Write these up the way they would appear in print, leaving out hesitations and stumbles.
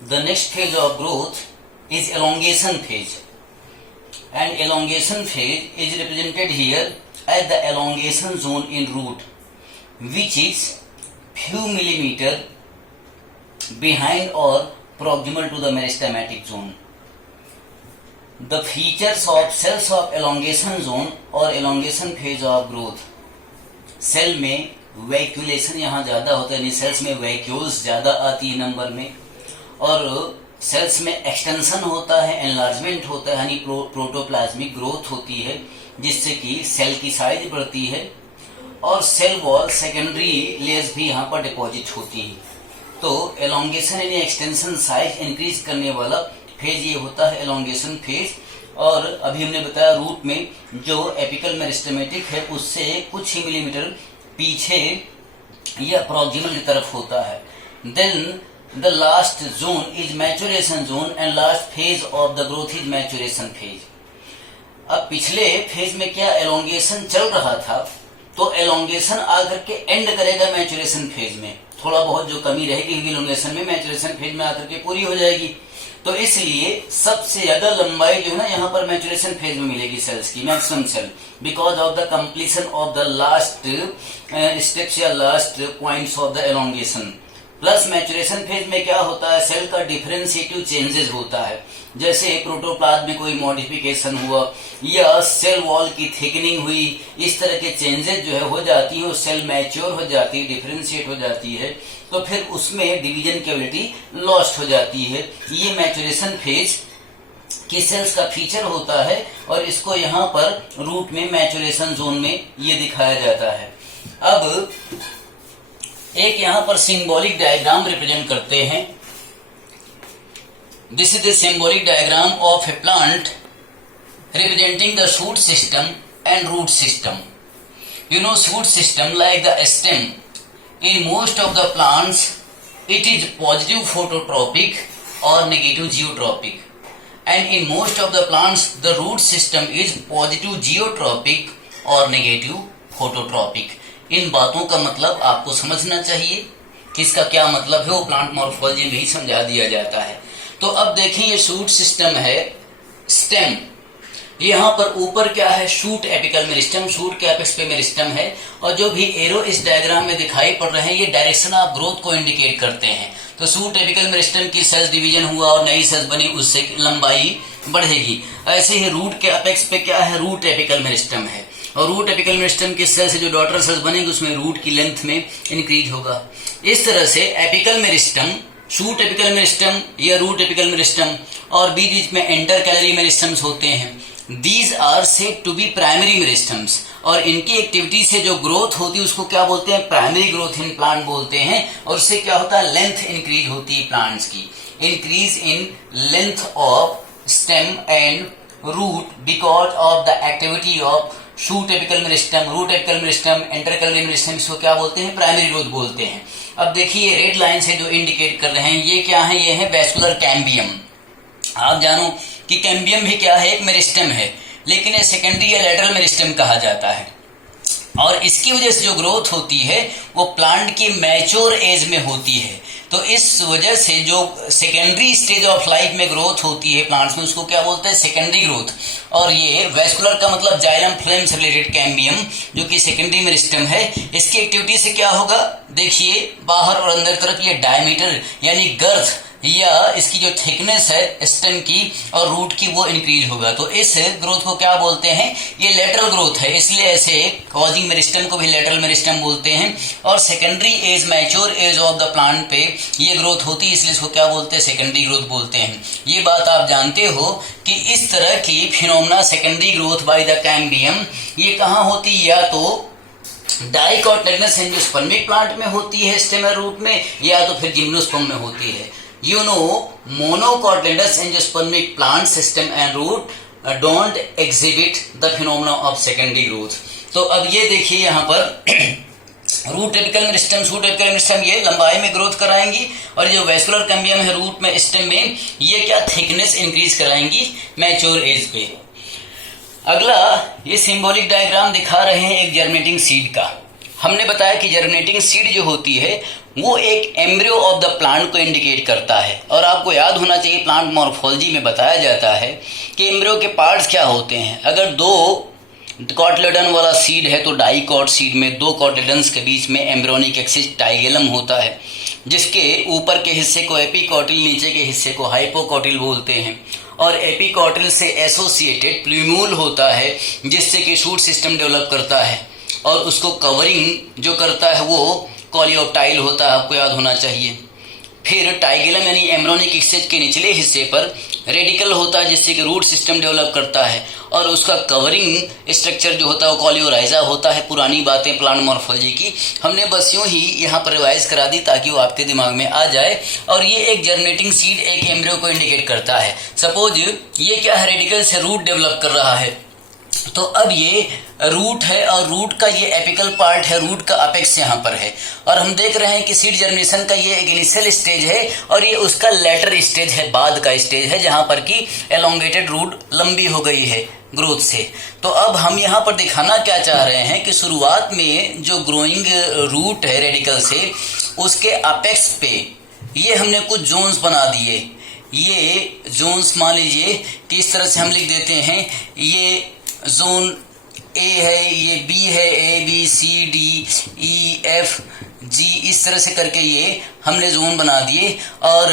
The next phase of growth is elongation phase, and elongation phase is represented here as the elongation zone in root, which is few millimeter behind or proximal to the meristematic zone. The features of cells of elongation zone और elongation phase of growth. Cell में vacuolation यहाँ ज्यादा होता है, यानी sales में vacuoles ज्यादा आती है नंबर में, और सेल्स में एक्सटेंशन होता है, एनलार्जमेंट होता है, यानी प्रोटोप्लाज्मिक ग्रोथ होती है, जिससे कि सेल की साइज बढ़ती है, और सेल वॉल सेकेंडरी लेयर्स भी यहाँ पर डिपॉजिट होती हैं. तो एलोंगेशन यानी एक्सटेंशन साइज इंक्रीज करने वाला फेज ये होता है एलोंगेशन फेज. और अभी हमने बताया रूट में जो एपिकल मेरिस्टेमेटिक है उससे कुछ ही मिलीमीटर पीछे या प्रॉक्सिमल की तरफ होता है. Then the last zone is maturation zone and last phase of the growth is maturation phase. अब पिछले फेज में क्या एलोंगेशन चल रहा था, तो एलोंगेशन आकर के एंड करेगा मैच्योरेशन फेज में. थोड़ा बहुत जो कमी रहेगी एलोंगेशन में मैच्योरेशन फेज में आकर के पूरी हो जाएगी. तो इसलिए सबसे ज्यादा लंबाई जो है ना यहाँ पर मैच्योरेशन फेज में मिलेगी सेल्स की, maximum sale, because of the completion of the last steps या last points of the elongation. Plus maturation phase में क्या होता है, सेल का डिफरेंशिएटिव चेंजेस होता है, जैसे प्रोटोप्लाज्म में कोई मॉडिफिकेशन हुआ या सेल वॉल की थिकनिंग हुई, इस तरह के चेंजेस जो है हो जाती है, सेल मैच्योर हो जाती है, डिफरेंशिएट हो जाती है, तो फिर उसमें डिवीजन की एबिलिटी लॉस्ट हो जाती है. ये मैच्योरेशन फेज की सेल्स का फीचर होता है, और इसको यहाँ पर रूट में मैच्योरेशन जोन में ये दिखाया जाता है. अब एक यहाँ पर सिंबॉलिक डायग्राम रिप्रेजेंट करते हैं. This is the symbolic diagram of A plant representing the shoot system and root system. You know, shoot system like the stem. In most of the plants, it is positive phototropic or negative geotropic. And in most of the plants, the root system is positive geotropic or negative phototropic. इन बातों का मतलब आपको समझना चाहिए कि इसका क्या मतलब है, वो प्लांट मॉर्फोलॉजी में ही समझा दिया जाता है. तो अब देखें, ये शूट सिस्टम है, स्टेम, यहाँ पर ऊपर क्या है, शूट एपिकल मेरिस्टम, शूट के एपेक्स पे मेरिस्टम है, और जो भी एरो इस डायग्राम में दिखाई पड़ रहे हैं ये डायरेक्शन ऑफ ग्रोथ को इंडिकेट करते हैं. तो शूट एपिकल मेरिस्टम की सेल्स डिवीजन हुआ और नई सेल्स बनी, उससे लंबाई बढ़ेगी. ऐसे ही रूट के एपेक्स पे क्या है, रूट एपिकल मेरिस्टम है, और रूट एपिकल मेरिस्टम की सेल से जो डॉटर सेल्स बनेंगी उसमें रूट की लेंथ में इंक्रीज होगा. इस तरह से apical meristem, shoot apical meristem या रूट एपिकल मेरिस्टम, और बीच बीच में एंटर कैलरी मेरिस्टम्स होते हैं. These are said to be primary meristms, और इनकी एक्टिविटी से जो ग्रोथ होती है उसको क्या बोलते हैं, प्राइमरी ग्रोथ इन प्लांट बोलते हैं. और उससे क्या होता है, लेंथ इंक्रीज होती है प्लांट्स की, increase in length of stem and root because of the activity of shoot apical meristem, root apical meristem, intercalary meristem. इसको क्या बोलते हैं, प्राइमरी ग्रोथ बोलते हैं. अब देखिए रेड लाइन से जो इंडिकेट कर रहे हैं ये क्या है, ये है वैस्कुलर कैम्बियम. आप जानो कि कैम्बियम भी क्या है, एक मेरिस्टम है, लेकिन ये सेकेंडरी या लेटरल मेरिस्टम कहा जाता है. और इसकी वजह से जो ग्रोथ होती है वो प्लांट की मैच्योर एज में होती है. तो इस वजह से जो सेकेंडरी स्टेज ऑफ लाइफ में ग्रोथ होती है प्लांट्स में उसको क्या बोलते हैं, सेकेंडरी ग्रोथ. और ये वैस्कुलर का मतलब जाइलम फ्लेम से रिलेटेड कैम्बियम जो कि सेकेंडरी मेरिस्टम है, इसकी एक्टिविटी से क्या होगा, देखिए बाहर और अंदर तरफ ये डायमीटर यानी गर्थ या इसकी जो थिकनेस है स्टेम की और रूट की वो इंक्रीज होगा. तो इस ग्रोथ को क्या बोलते हैं, ये लेटरल ग्रोथ है, इसलिए ऐसे कॉजिंग मेरिस्टम को भी लेटरल मेरिस्टम बोलते हैं. और secondary age, mature age of the plant पे ये ग्रोथ होती है, इसलिए इसको क्या बोलते हैं, सेकेंडरी ग्रोथ बोलते हैं. ये बात आप जानते हो कि इस तरह की phenomena secondary growth by the cambium ये कहाँ होती है, या तो डाइकोटिलेडोनस एंजियोस्पर्मिक प्लांट में होती है स्टेम और रूट में, या तो फिर जिम्नोस्पर्म में होती है. You know, monocotyledonous angiospermic plant system and root don't exhibit the phenomena of secondary growth. तो अब ये देखिए यहाँ पर root apical meristem, shoot apical meristem ये लंबाई में ग्रोथ कराएंगी, और जो वैस्कुलर कैम्बियम है रूट में, स्टेम में, ये क्या थिकनेस इंक्रीज कराएंगी मैच्योर एज पे. अगला ये सिंबॉलिक डायग्राम दिखा रहे हैं एक जर्मिनेटिंग सीड का. हमने बताया कि जर्मिनेटिंग सीड जो होती है वो एक एम्ब्रियो ऑफ द प्लांट को इंडिकेट करता है। और आपको याद होना चाहिए, प्लांट मॉर्फोलॉजी में बताया जाता है कि एम्ब्रियो के पार्ट्स क्या होते हैं। अगर दो कॉटलेडन वाला सीड है तो डाइकॉट सीड में दो कॉटलेडन्स के बीच में एम्ब्रियोनिक एक्सिस टाइगेलम होता है, जिसके ऊपर के हिस्से को एपिकॉटिल, नीचे के हिस्से को हाइपोकॉटिल बोलते हैं। और एपिकॉटिल से एसोसिएटेड प्ल्यूम्यूल होता है, जिससे कि शूट सिस्टम डेवलप करता है, और उसको कवरिंग जो करता है वो कॉलियोप्टाइल होता है, आपको याद होना चाहिए। फिर टाइगेलम यानी एम्ब्रियोनिक एक्सिस के निचले हिस्से पर रेडिकल होता है, जिससे कि रूट सिस्टम डेवलप करता है, और उसका कवरिंग स्ट्रक्चर जो होता है वो कॉलियोराइजा होता है। पुरानी बातें प्लांट मॉर्फोलॉजी की हमने बस यूं ही यहाँ पर रिवाइज करा दी ताकि वो आपके दिमाग में आ जाए। और ये एक जर्मिनेटिंग सीड एक एम्ब्रियो को इंडिकेट करता है। सपोज ये क्या है, रेडिकल से रूट डेवलप कर रहा है, तो अब ये रूट है और रूट का ये एपिकल पार्ट है, रूट का अपेक्स यहाँ पर है। और हम देख रहे हैं कि सीड जर्मिनेशन का ये एक इनिशियल स्टेज है और ये उसका लेटर स्टेज है, बाद का स्टेज है, जहाँ पर कि एलोंगेटेड रूट लंबी हो गई है ग्रोथ से। तो अब हम यहाँ पर दिखाना क्या चाह रहे हैं कि शुरुआत में जो ग्रोइंग रूट है रेडिकल से, उसके अपेक्स पे ये हमने कुछ जोन्स बना दिए। ये जोन्स मान लीजिए कि इस तरह से हम लिख देते हैं, ये जोन ए है, ये बी है, A B C D E F G, इस तरह से करके ये हमने जोन बना दिए। और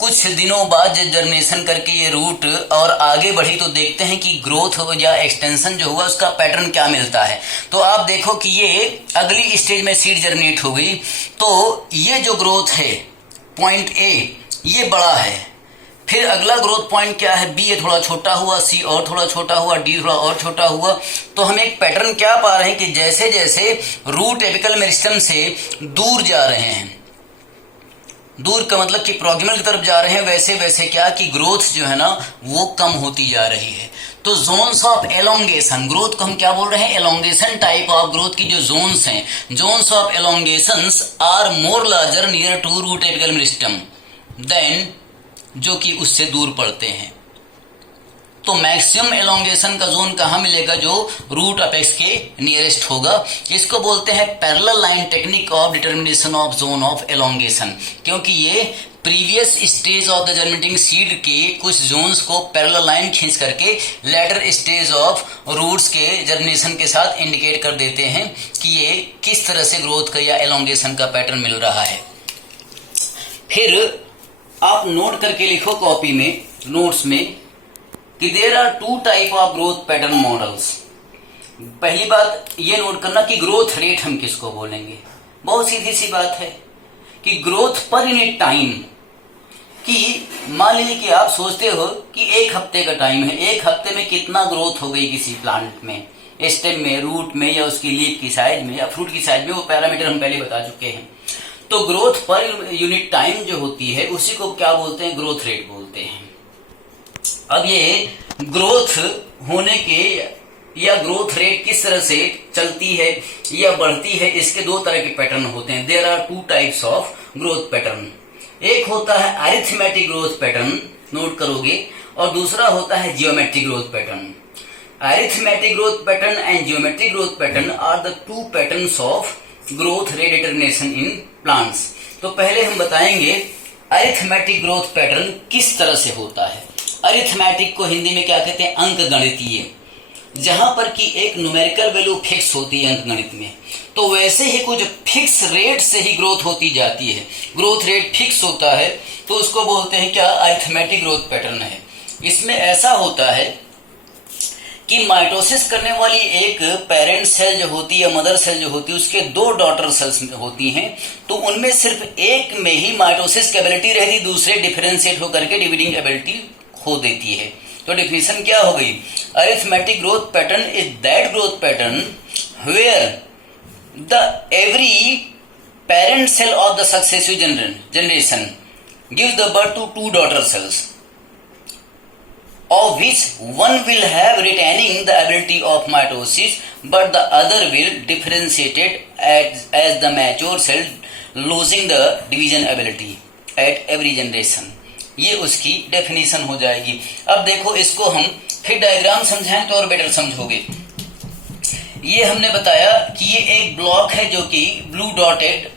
कुछ दिनों बाद जब जर्मिनेशन करके ये रूट और आगे बढ़ी तो देखते हैं कि ग्रोथ हो या एक्सटेंशन जो हुआ उसका पैटर्न क्या मिलता है। तो आप देखो कि ये अगली स्टेज में सीड जर्मिनेट हो गई, तो ये जो ग्रोथ है पॉइंट ए ये बड़ा है। फिर अगला ग्रोथ पॉइंट क्या है, बी ये थोड़ा छोटा हुआ, सी और थोड़ा छोटा हुआ, डी थोड़ा और छोटा हुआ। तो हम एक पैटर्न क्या पा रहे हैं कि जैसे जैसे रूट एपिकल मेरिस्टम से दूर जा रहे हैं, दूर का मतलब कि प्रोक्सिमल की तरफ जा रहे हैं, वैसे वैसे क्या कि ग्रोथ जो है ना वो कम होती जा रही है। तो जोन्स ऑफ एलोंगेशन, ग्रोथ को हम क्या बोल रहे हैं, एलोंगेशन टाइप ऑफ ग्रोथ की जो जोन्स हैं, zones of elongations are more larger near to root apical meristem than, जो कि उससे दूर पड़ते हैं। तो मैक्सिमम एलोंगेशन का जोन कहाँ मिलेगा, जो रूट अपेक्स के नियरेस्ट होगा। इसको बोलते हैं parallel line technique of determination of zone of elongation, क्योंकि ये previous stage of the germinating seed के कुछ जोन्स को पैरेलल लाइन खींच करके लेटर स्टेज ऑफ रूट्स के जर्मिनेशन के साथ इंडिकेट कर देते हैं कि ये किस तरह से ग्रोथ का या एलोंगेशन का पैटर्न मिल रहा है। फिर आप नोट करके लिखो कॉपी में, नोट्स में, कि there are two type of growth pattern models. पहली बात ये नोट करना कि ग्रोथ रेट हम किसको बोलेंगे। बहुत सीधी सी बात है कि ग्रोथ पर यूनिट टाइम, कि मान लीजिए कि आप सोचते हो कि एक हफ्ते का टाइम है, एक हफ्ते में कितना ग्रोथ हो गई किसी प्लांट में, स्टेम में, रूट में, या उसकी लीफ की साइज में या फ्रूट की साइज में, वो पैरामीटर हम पहले बता चुके हैं। तो ग्रोथ पर यूनिट टाइम जो होती है उसी को क्या बोलते हैं, ग्रोथ रेट बोलते हैं। अब ये ग्रोथ होने के या ग्रोथ रेट किस तरह से चलती है या बढ़ती है, इसके दो तरह के पैटर्न होते हैं। There are two types of growth pattern. एक होता है अरिथमेटिक ग्रोथ पैटर्न, नोट करोगे, और दूसरा होता है geometric growth pattern. Arithmetic growth pattern and geometric growth pattern are the two patterns of growth rate determination in plants. तो पहले हम बताएंगे अरिथमेटिक ग्रोथ पैटर्न किस तरह से होता है। अरिथमेटिक को हिंदी में क्या कहते हैं, अंक गणितीय, जहां पर कि एक न्यूमेरिकल वैल्यू फिक्स होती है अंक गणित में, तो वैसे ही कुछ फिक्स रेट से ही ग्रोथ होती जाती है। ग्रोथ रेट फिक्स होता है तो उसको बोलते हैं क्या, अरिथमेटिक ग्रोथ पैटर्न है। इसमें ऐसा होता है कि माइटोसिस करने वाली एक पेरेंट सेल जो होती है, मदर सेल जो होती है, उसके दो डॉटर सेल्स होती हैं, तो उनमें सिर्फ एक में ही माइटोसिस की एबिलिटी रहती, दूसरे डिफरेंशिएट होकर के डिविडिंग एबिलिटी खो देती है। तो डेफिनेशन क्या हो गई, arithmetic growth pattern is that growth pattern where the every parent cell of the successive generation give the birth to two daughter cells, of which one will have retaining the ability of mitosis but the other will differentiated as the mature cell losing the division ability at every generation। ये उसकी definition हो जाएगी। अब देखो इसको हम फिर diagram समझाएं तो और बेटर समझोगे। ये हमने बताया कि ये एक ब्लॉक है जो कि ब्लू डॉटेड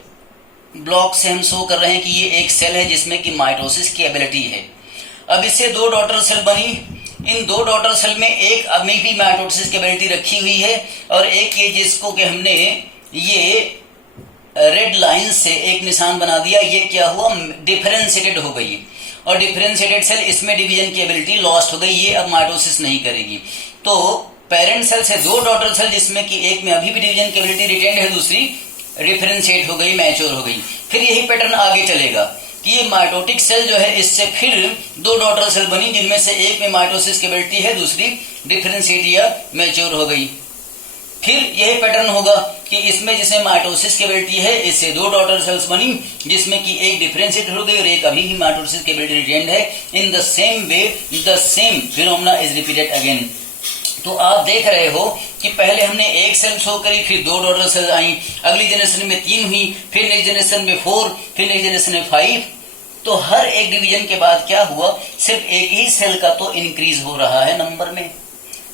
ब्लॉक से हम शो कर रहे हैं कि ये एक सेल है जिसमें कि माइटोसिस की एबिलिटी है। अब इससे 2 डॉटर सेल बनी। इन 2 डॉटर सेल में एक अभी भी माइटोसिस की एबिलिटी रखी हुई है और एक ये जिसको कि हमने ये रेड लाइन से एक निशान बना दिया, ये क्या हुआ, डिफरेंशिएटेड हो गई और डिफरेंशिएटेड सेल इसमें डिवीजन की एबिलिटी लॉस्ट हो गई, ये अब माइटोसिस नहीं करेगी। तो पेरेंट सेल से 2 डॉटर सेल जिसमें कि एक में अभी भी डिवीजन की एबिलिटी रिटेन्ड है, दूसरी डिफरेंशिएट हो गई, मैच्योर हो गई। फिर यही पैटर्न आगे चलेगा कि ये माइटोटिक सेल जो है इससे फिर 2 डॉटर सेल बनी जिनमें से एक में माइटोसिस की एबिलिटी है, दूसरी डिफरेंशिएट या मैच्योर हो गई। फिर यही पैटर्न होगा कि इसमें जिसमें माइटोसिस की एबिलिटी है इससे 2 डॉटर सेल्स बनी जिसमें कि एक डिफरेंशिएट हो गई और एक अभी भी माइटोसिस की एबिलिटी रिटेन्ड है। In the same way the same phenomena is repeated again. तो आप देख रहे हो कि पहले हमने एक सेल शो करी, फिर 2 डॉटर सेल आई, अगली जनरेशन में 3 हुई, फिर नेक्स्ट जनरेशन में 4, फिर नेक्स्ट जनरेशन में 5। तो हर एक डिवीजन के बाद क्या हुआ, सिर्फ एक ही सेल का तो इंक्रीज हो रहा है नंबर में।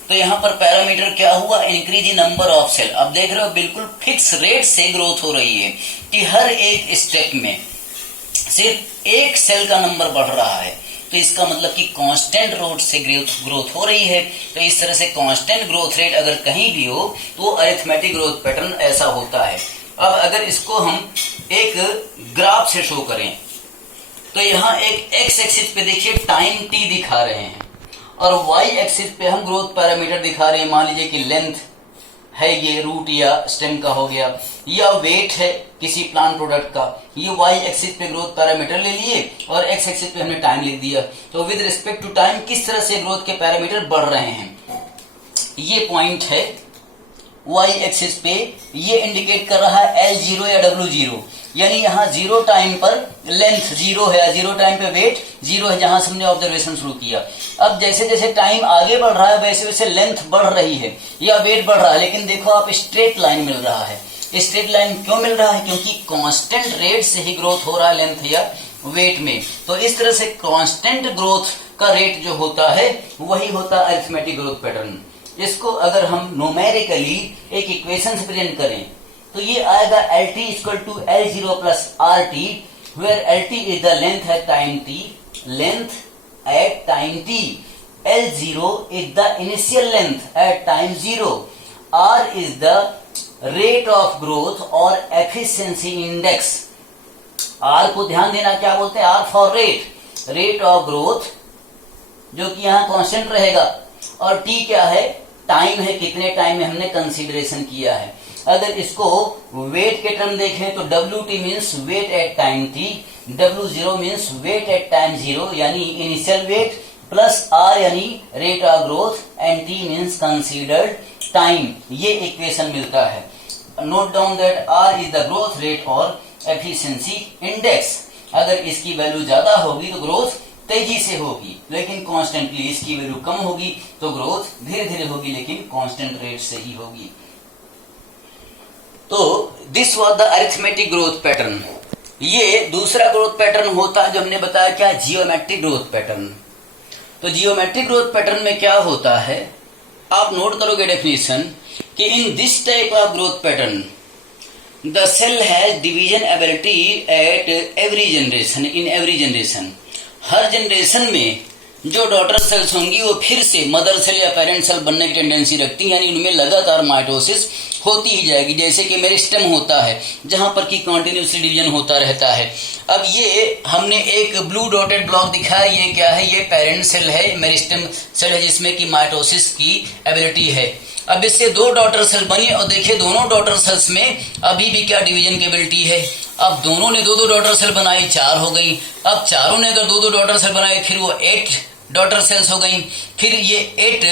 तो यहाँ पर पैरामीटर क्या हुआ, increase in number of cell. अब देख रहे हो बिल्कुल फिक्स रेट से ग्रोथ हो रही है कि हर एक स्टेप में सिर्फ एक सेल का नंबर बढ़ रहा है। तो इसका मतलब कि कांस्टेंट रेट से ग्रोथ हो रही है। तो इस तरह से कांस्टेंट ग्रोथ रेट अगर कहीं भी हो तो अरिथमेटिक ग्रोथ पैटर्न ऐसा होता है। अब अगर इसको हम एक ग्राफ से शो करें तो यहाँ एक एक्स एक्सिस पे देखिए टाइम टी दिखा रहे हैं और वाई एक्सिस पे हम ग्रोथ पैरामीटर दिखा रहे हैं। मान लीजिए कि लेंथ है, ये रूट या स्टेम का हो गया, या वेट है किसी प्लांट प्रोडक्ट का, ये वाई एक्सिस पे ग्रोथ पैरामीटर ले लिए और एक्स एक्सिस पे हमने टाइम लिख दिया। तो विद रिस्पेक्ट टू टाइम किस तरह से ग्रोथ के पैरामीटर बढ़ रहे हैं, ये पॉइंट है वाई एक्सिस पे। ये इंडिकेट कर रहा है L0 या W0, यानी यहाँ 0 टाइम पर लेंथ 0 है, 0 टाइम पे वेट 0 है जहां से हमने ऑब्जर्वेशन शुरू किया। अब जैसे जैसे टाइम आगे बढ़ रहा है वैसे वैसे लेंथ बढ़ रही है या वेट बढ़ रहा है, लेकिन देखो आप स्ट्रेट लाइन मिल रहा है। स्ट्रेट लाइन क्यों मिल रहा है, क्योंकि कांस्टेंट रेट से ही ग्रोथ हो रहा है लेंथ या वेट में। तो इस तरह से कांस्टेंट ग्रोथ का रेट जो होता है वही होता है अरिथमेटिक ग्रोथ पैटर्न। इसको अगर हम न्यूमेरिकली एक इक्वेशन से प्रेजेंट करें तो ये आएगा LT equal to L0 plus RT, where LT is the length at time t, length at time t, L0 is the initial length at time 0, R is the rate of growth और efficiency index. R को ध्यान देना क्या बोलते हैं, R for rate of growth जो कि यहाँ कांस्टेंट रहेगा, और T क्या है, टाइम है, कितने टाइम में हमने कंसीडरेशन किया है। अगर इसको वेट के टर्म देखें तो WT means weight at time t, W0 means weight at time 0 यानी इनिशियल वेट, प्लस R यानी rate of growth and T means considered time. ये इक्वेशन मिलता है। Note down that R is the growth rate और efficiency index. अगर इसकी value ज्यादा होगी तो ग्रोथ तेजी से होगी, लेकिन कॉन्स्टेंटली इसकी वैल्यू कम होगी तो ग्रोथ धीरे धीरे होगी, लेकिन कांस्टेंट रेट से ही होगी। तो this was the arithmetic growth pattern. ये दूसरा ग्रोथ पैटर्न होता है जो हमने बताया क्या, जियोमेट्रिक ग्रोथ पैटर्न। तो जियोमेट्रिक ग्रोथ पैटर्न में क्या होता है, आप नोट करोगे डेफिनेशन कि in this type of growth pattern the cell has division ability at every generation, in every generation. हर जनरेशन में जो डॉटर सेल्स होंगी वो फिर से मदर सेल या पेरेंट सेल बनने की टेंडेंसी रखती हैं, यानी उनमें लगातार माइटोसिस होती ही जाएगी। जैसे कि मेरिस्टेम होता है जहां पर कि कंटिन्यूसली डिवीजन होता रहता है। अब ये हमने एक ब्लू डॉटेड ब्लॉक दिखाया, ये क्या है, ये पेरेंट सेल है, मेरिस्टेम सेल है जिसमें कि माइटोसिस की एबिलिटी है। अब इससे 2 डॉटर सेल बनी और देखिए दोनों डॉटर सेल्स में अभी भी क्या डिवीजन की एबिलिटी है। अब दोनों ने 2-2 डॉटर सेल बनाई, 4 हो गई। अब चारों ने अगर 2-2 डॉटर सेल बनाई फिर वो 8 डॉटर सेल्स हो गई। फिर ये 8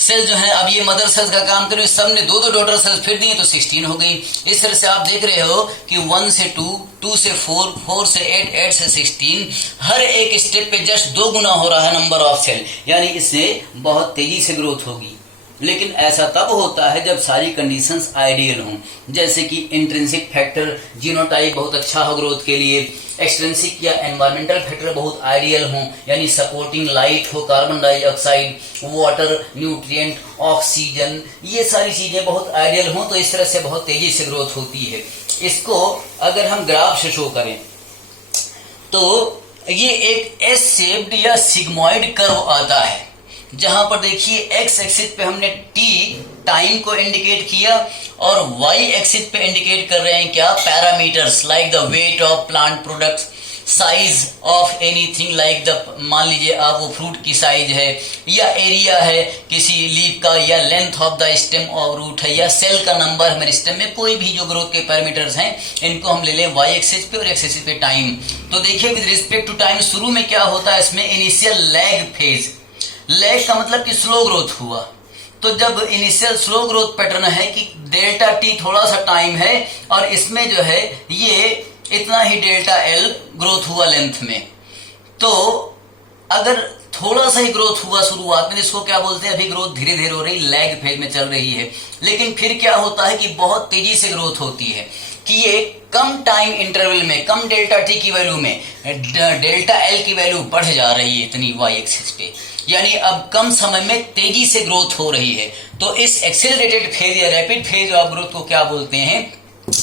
सेल जो है अब ये मदर सेल्स का काम करें, सब ने 2-2 डॉटर सेल्स फिर दिए तो 16 हो गई। इस तरह से आप देख रहे हो कि 1 से 2, 2 से 4, 4 से 8, 8 से 16, हर एक स्टेप पे जस्ट 2 गुना हो रहा है नंबर ऑफ सेल, यानी इससे बहुत तेजी से ग्रोथ होगी। लेकिन ऐसा तब होता है जब सारी कंडीशंस आइडियल हों, जैसे कि इंट्रिंसिक फैक्टर जीनोटाइप बहुत अच्छा हो ग्रोथ के लिए, एक्सट्रिंसिक या एनवायरमेंटल फैक्टर बहुत आइडियल हों, यानी सपोर्टिंग लाइट हो, carbon dioxide, water, nutrient, oxygen, ये सारी चीजें बहुत आइडियल हों, तो इस तरह से बहुत तेजी से ग्रोथ होती है। इसको अगर हम ग्राफ से शो करें तो ये एक एस शेप्ड या सिग्मॉइड कर्व आता है, जहां पर देखिए एक्स एक्सिस पे हमने टी टाइम को इंडिकेट किया और वाई एक्सिस पे इंडिकेट कर रहे हैं क्या, parameters like the weight of plant products, size of anything like the, मान लीजिए आप वो फ्रूट की साइज है या एरिया है किसी लीफ का, या length of the stem of root है, या सेल का नंबर हमारे स्टेम में, कोई भी जो ग्रोथ के पैरामीटर्स हैं इनको हम ले लें वाई एक्सिस पे और एक्स एक्सिस पे टाइम। तो देखिए विद रिस्पेक्ट टू टाइम शुरू में क्या होता है, इसमें इनिशियल लैग फेज, लैग का मतलब कि स्लो ग्रोथ हुआ। तो जब इनिशियल स्लो ग्रोथ पैटर्न है कि डेल्टा टी थोड़ा सा टाइम है और इसमें जो है ये इतना ही डेल्टा एल ग्रोथ हुआ लेंथ में, तो अगर थोड़ा सा ही ग्रोथ हुआ शुरुआत में, इसको क्या बोलते हैं, अभी ग्रोथ धीरे धीरे हो रही, लैग फेज में चल रही है। लेकिन फिर क्या होता है कि बहुत तेजी से ग्रोथ होती है कि ये कम टाइम इंटरवल में, कम डेल्टा टी की वैल्यू में डेल्टा एल की वैल्यू बढ़ जा रही है इतनी वाई एक्सिस पे, यानी अब कम समय में तेजी से ग्रोथ हो रही है। तो इस एक्सेलरेटेड फेज या रैपिड फेज ऑफ ग्रोथ को क्या बोलते हैं,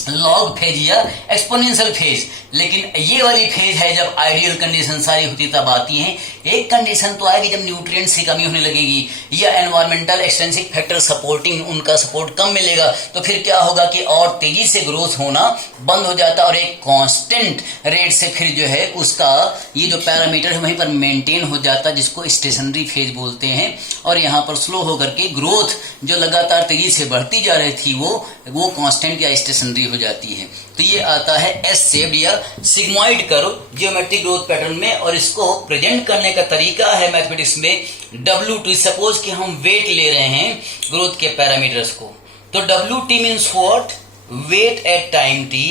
लॉग फेज या एक्सपोनेंशियल फेज। लेकिन ये वाली फेज है जब आइडियल कंडीशन सारी होती तब आती हैं। एक कंडीशन तो आएगी जब न्यूट्रिएंट्स की कमी होने लगेगी या एनवायरमेंटल एक्सट्रिंसिक फैक्टर सपोर्टिंग, उनका सपोर्ट कम मिलेगा, तो फिर क्या होगा कि और तेजी से ग्रोथ होना बंद हो जाता है और एक कांस्टेंट रेट से फिर जो है उसका ये जो पैरामीटर है वहीं पर मेंटेन हो जाता है, जिसको स्टेशनरी फेज बोलते हैं। और यहाँ पर स्लो होकर के ग्रोथ जो लगातार तेजी से बढ़ती जा रही थी वो कांस्टेंट या स्टेशनरी हो जाती है। तो ये आता है एस शेप्ड या sigmoid curve geometric growth pattern में, और इसको प्रेजेंट करने का तरीका है मैथमेटिक्स में W2। सपोज कि हम वेट ले रहे हैं ग्रोथ के पैरामीटर्स को, तो WT means what, weight at time t,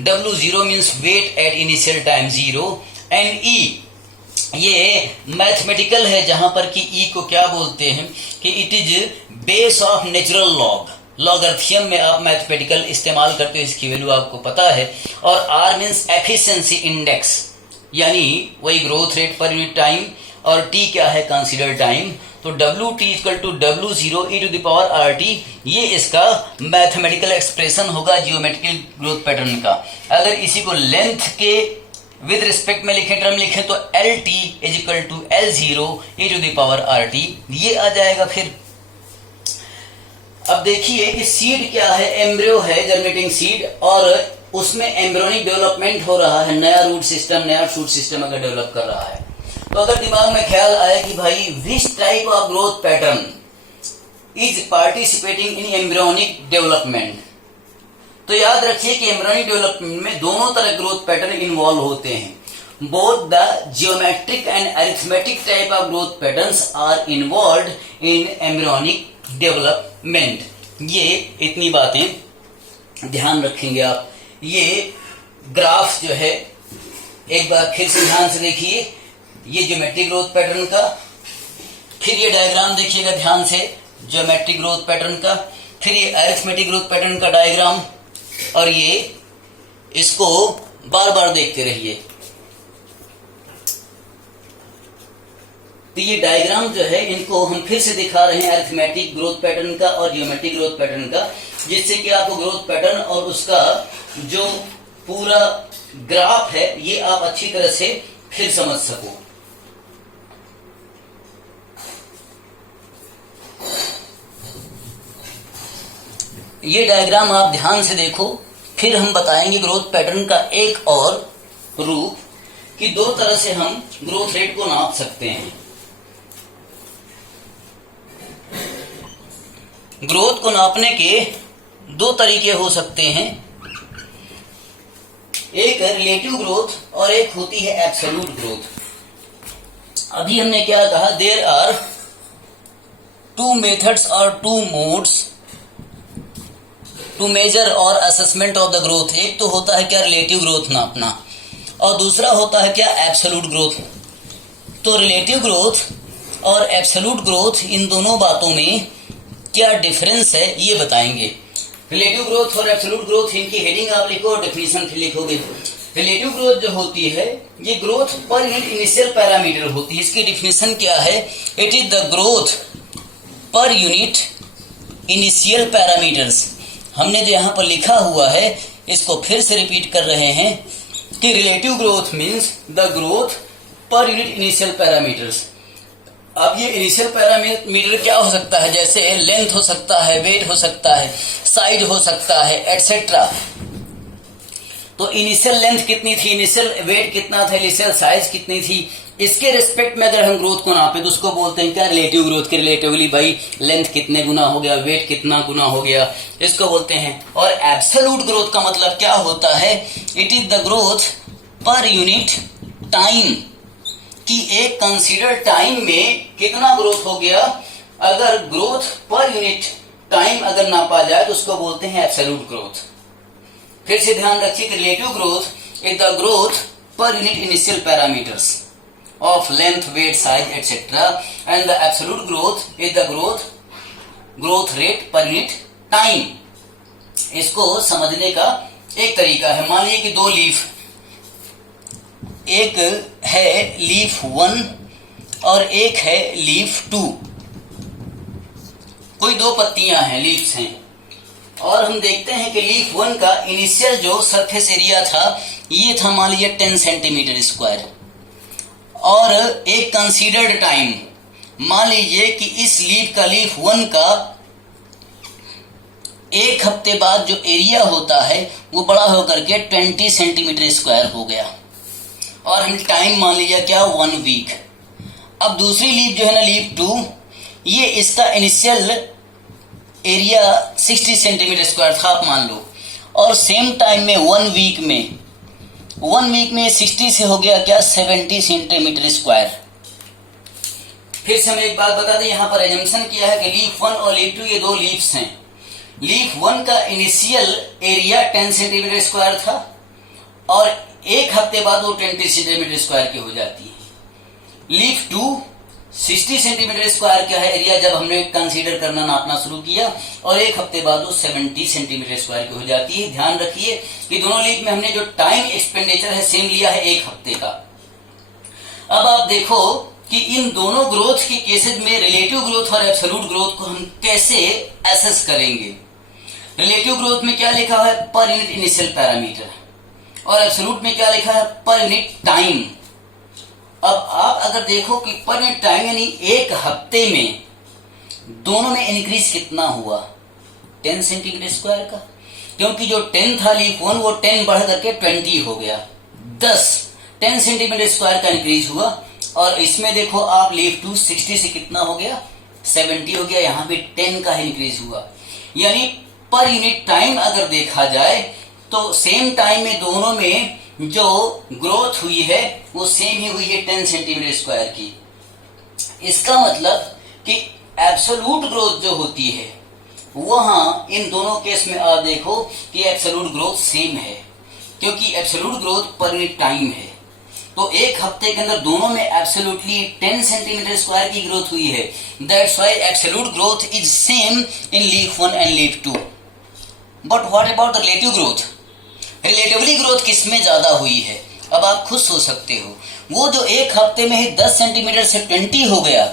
W0 means weight at initial time 0, and E ये मैथमेटिकल है जहां पर कि E को क्या बोलते हैं कि it is base of natural log, logarithm में आप मैथमेटिकल इस्तेमाल करते हो, इसकी वैल्यू आपको पता है। और R मीन्स एफिशिएंसी इंडेक्स, यानी वही growth rate per unit time, और T क्या है, कंसीडर टाइम। तो WT equal to W0 e to the power RT, ये इसका मैथमेटिकल एक्सप्रेशन होगा जियोमेट्रिकल ग्रोथ पैटर्न का। अगर इसी को लेंथ के विद रिस्पेक्ट में लिखें, टर्म लिखें, तो LT is equal to L0 e to the power RT, ये आ जाएगा। फिर अब देखिए कि सीड क्या है, एम्ब्रियो है, जर्मिनेटिंग सीड, और उसमें एम्ब्रियोनिक डेवलपमेंट हो रहा है, नया रूट सिस्टम, नया शूट सिस्टम अगर डेवलप कर रहा है। तो अगर दिमाग में ख्याल आए कि भाई which type of growth pattern is participating in embryonic development, तो याद रखिए कि एम्ब्रियोनिक डेवलपमेंट में दोनों तरह ग्रोथ पैटर्न इन्वॉल्व होते हैं। Both the geometric and arithmetic type of growth patterns are involved in embryonic development. ये इतनी बातें ध्यान रखेंगे आप। ये ग्राफ जो है एक बार फिर से ध्यान से देखिए, ये ज्योमेट्रिक ग्रोथ पैटर्न का, फिर ये डायग्राम देखिएगा ध्यान से ज्योमेट्रिक ग्रोथ पैटर्न का, फिर ये अरिथमेटिक ग्रोथ पैटर्न का डायग्राम, और ये इसको बार बार देखते रहिए। तो ये डायग्राम जो है इनको हम फिर से दिखा रहे हैं, अरिथमेटिक ग्रोथ पैटर्न का और जियोमेट्रिक ग्रोथ पैटर्न का, जिससे कि आपको ग्रोथ पैटर्न और उसका जो पूरा ग्राफ है ये आप अच्छी तरह से फिर समझ सको। ये डायग्राम आप ध्यान से देखो, फिर हम बताएंगे ग्रोथ पैटर्न का एक और रूप कि दो तरह से हम ग्रोथ रेट को नाप सकते हैं। ग्रोथ को नापने के दो तरीके हो सकते हैं, एक है रिलेटिव ग्रोथ और एक होती है एब्सोल्यूट ग्रोथ। अभी हमने क्या कहा, देयर आर टू मेथड्स और टू मोड्स टू मेजर और असेसमेंट ऑफ द ग्रोथ। एक तो होता है क्या, रिलेटिव ग्रोथ नापना, और दूसरा होता है क्या, एब्सोल्यूट ग्रोथ। तो रिलेटिव ग्रोथ और एब्सोल्यूट ग्रोथ, इन दोनों बातों में क्या डिफरेंस है ये बताएंगे। रिलेटिव ग्रोथ और एब्सोल्यूट ग्रोथ, इनकी हेडिंग आप लिखो और डेफिनेशन फिर लिखोगे। रिलेटिव ग्रोथ जो होती है ये growth per unit initial parameter होती है। इसकी डिफिनेशन क्या है? It is the growth per unit initial parameters. हमने जो यहाँ पर लिखा हुआ है इसको फिर से रिपीट कर रहे हैं कि relative growth means the growth per unit initial parameters. अब ये इनिशियल पैरामीटर क्या हो सकता है? जैसे लेंथ हो सकता है, वेट हो सकता है, साइज हो सकता है, एटसेट्रा। तो इनिशियल लेंथ कितनी थी, इनिशियल वेट कितना था, इनिशियल साइज कितनी थी, इसके रिस्पेक्ट में अगर हम ग्रोथ को नापे तो उसको बोलते हैं क्या? रिलेटिव ग्रोथ के रिलेटिवली भाई लेंथ कितने गुना हो गया, वेट कितना गुना हो गया, इसको बोलते हैं। और एब्सोल्यूट ग्रोथ का मतलब क्या होता है? It is the growth per unit time, कि एक कंसीडर टाइम में कितना ग्रोथ हो गया। अगर ग्रोथ पर यूनिट टाइम अगर नापा जाए तो उसको बोलते हैं एब्सोल्यूट ग्रोथ। फिर से ध्यान रखिए कि relative growth is the growth per unit initial parameters of length, weight, size etcetera, and the absolute growth is the growth rate per unit time. इसको समझने का एक तरीका है, मान लीजिए कि दो लीफ, एक है लीफ 1 और एक है लीफ 2। कोई दो पत्तियां हैं, लीव्स हैं, और हम देखते हैं कि लीफ 1 का इनिशियल जो सरफेस एरिया था ये था मान लीजिए 10 सेंटीमीटर स्क्वायर, और एक कंसीडर्ड टाइम मान लीजिए कि इस लीफ का, लीफ 1 का एक हफ्ते बाद जो एरिया होता है वो बड़ा होकर के 20 सेंटीमीटर स्क्वायर हो गया, और हम टाइम मान लीजिए क्या? 1 वीक। अब दूसरी लीफ जो है ना, लीफ 2, ये इसका इनिशियल एरिया 60 सेंटीमीटर स्क्वायर था आप मान लो, और सेम टाइम में 1 वीक में 60 से हो गया क्या? 70 सेंटीमीटर स्क्वायर। फिर से हम एक बात बता दें, यहाँ पर एजम्पशन किया है कि लीफ 1 और लीफ 2 ये दो लीफ्स हैं। लीफ 1 का इनिशियल एरिया 10 सेंटीमीटर स्क्वायर था, और एक हफ्ते बाद वो 20 सेंटीमीटर स्क्वायर की हो जाती है। लीफ 2 60 सेंटीमीटर स्क्वायर का है एरिया जब हमने कंसीडर करना, नापना शुरू किया, और एक हफ्ते बाद वो 70 सेंटीमीटर स्क्वायर की हो जाती है। ध्यान रखिए कि दोनों लीफ में हमने जो टाइम एक्सपेंडिचर है सेम लिया है, एक हफ्ते का। अब आप देखो कि इन दोनों ग्रोथ के केसेज में रिलेटिव ग्रोथ और एब्सोल्यूट ग्रोथ को हम कैसे एसेस करेंगे। रिलेटिव ग्रोथ में क्या लिखा है? पर यूनिट इनिशियल पैरामीटर, और एब्सोल्यूट में क्या लिखा है? पर यूनिट टाइम। अब आप अगर देखो कि पर यूनिट टाइम यानी एक हफ्ते में दोनों में इंक्रीज कितना हुआ? 10 सेंटीमीटर स्क्वायर का, क्योंकि जो 10 था लीफ 1 वो 10 बढ़ करके 20 हो गया, 10 सेंटीमीटर स्क्वायर का इंक्रीज हुआ। और इसमें देखो आप लीफ 2 60 से कितना हो गया? 70 हो गया, यहाँ पे 10 का इंक्रीज हुआ। यानी पर यूनिट टाइम अगर देखा जाए तो सेम टाइम में दोनों में जो ग्रोथ हुई है वो सेम ही हुई है 10 सेंटीमीटर स्क्वायर की। इसका मतलब कि एब्सोल्यूट ग्रोथ जो होती है वहां इन दोनों केस में आप देखो कि एब्सोल्यूट ग्रोथ सेम है, क्योंकि absolute growth per unit time है। तो एक हफ्ते के अंदर दोनों में एब्सोल्युटली 10 सेंटीमीटर स्क्वायर की ग्रोथ हुई है। That's why absolute growth is same in leaf 1 and leaf 2। But what about the relative growth? Relatively growth किसमें ज्यादा हुई है? अब आप खुद सोच सकते हो, वो जो एक हफ्ते में ही 10 सेंटीमीटर से 20 हो गया,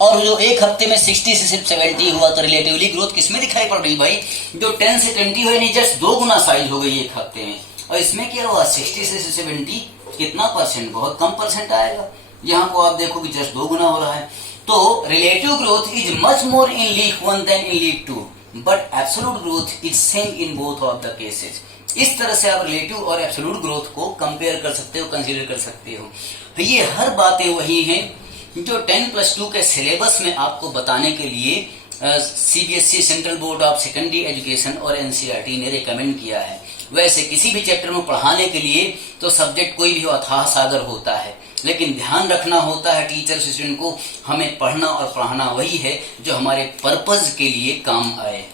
और जो एक हफ्ते में 60 से सिर्फ 70 हुआ, तो रिलेटिवली ग्रोथ किसमें दिखाई पड़ रही भाई? जो 10 से 20 हुई नहीं, जस्ट 2 गुना साइज हो गई एक हफ्ते में। और इसमें क्या हुआ? 60 से 70 कितना परसेंट? बहुत कम परसेंट आएगा। यहाँ को आप देखो कि जस्ट 2 गुना हो रहा है। तो relative growth is much more in leaf 1 than in leaf 2, but absolute growth is same in both of the cases. इस तरह से आप रिलेटिव और एब्सोल्यूट ग्रोथ को कंपेयर कर सकते हो, कंसीडर कर सकते हो। तो ये हर बातें वही हैं जो 10+2 के सिलेबस में आपको बताने के लिए CBSE central board of secondary education और एनसीईआरटी ने रिकमेंड किया है। वैसे किसी भी चैप्टर में पढ़ाने के लिए तो सब्जेक्ट कोई भी अथाह सागर होता है, लेकिन ध्यान रखना होता है टीचर स्टूडेंट को, हमें पढ़ना और पढ़ाना वही है जो हमारे पर्पज के लिए काम आए।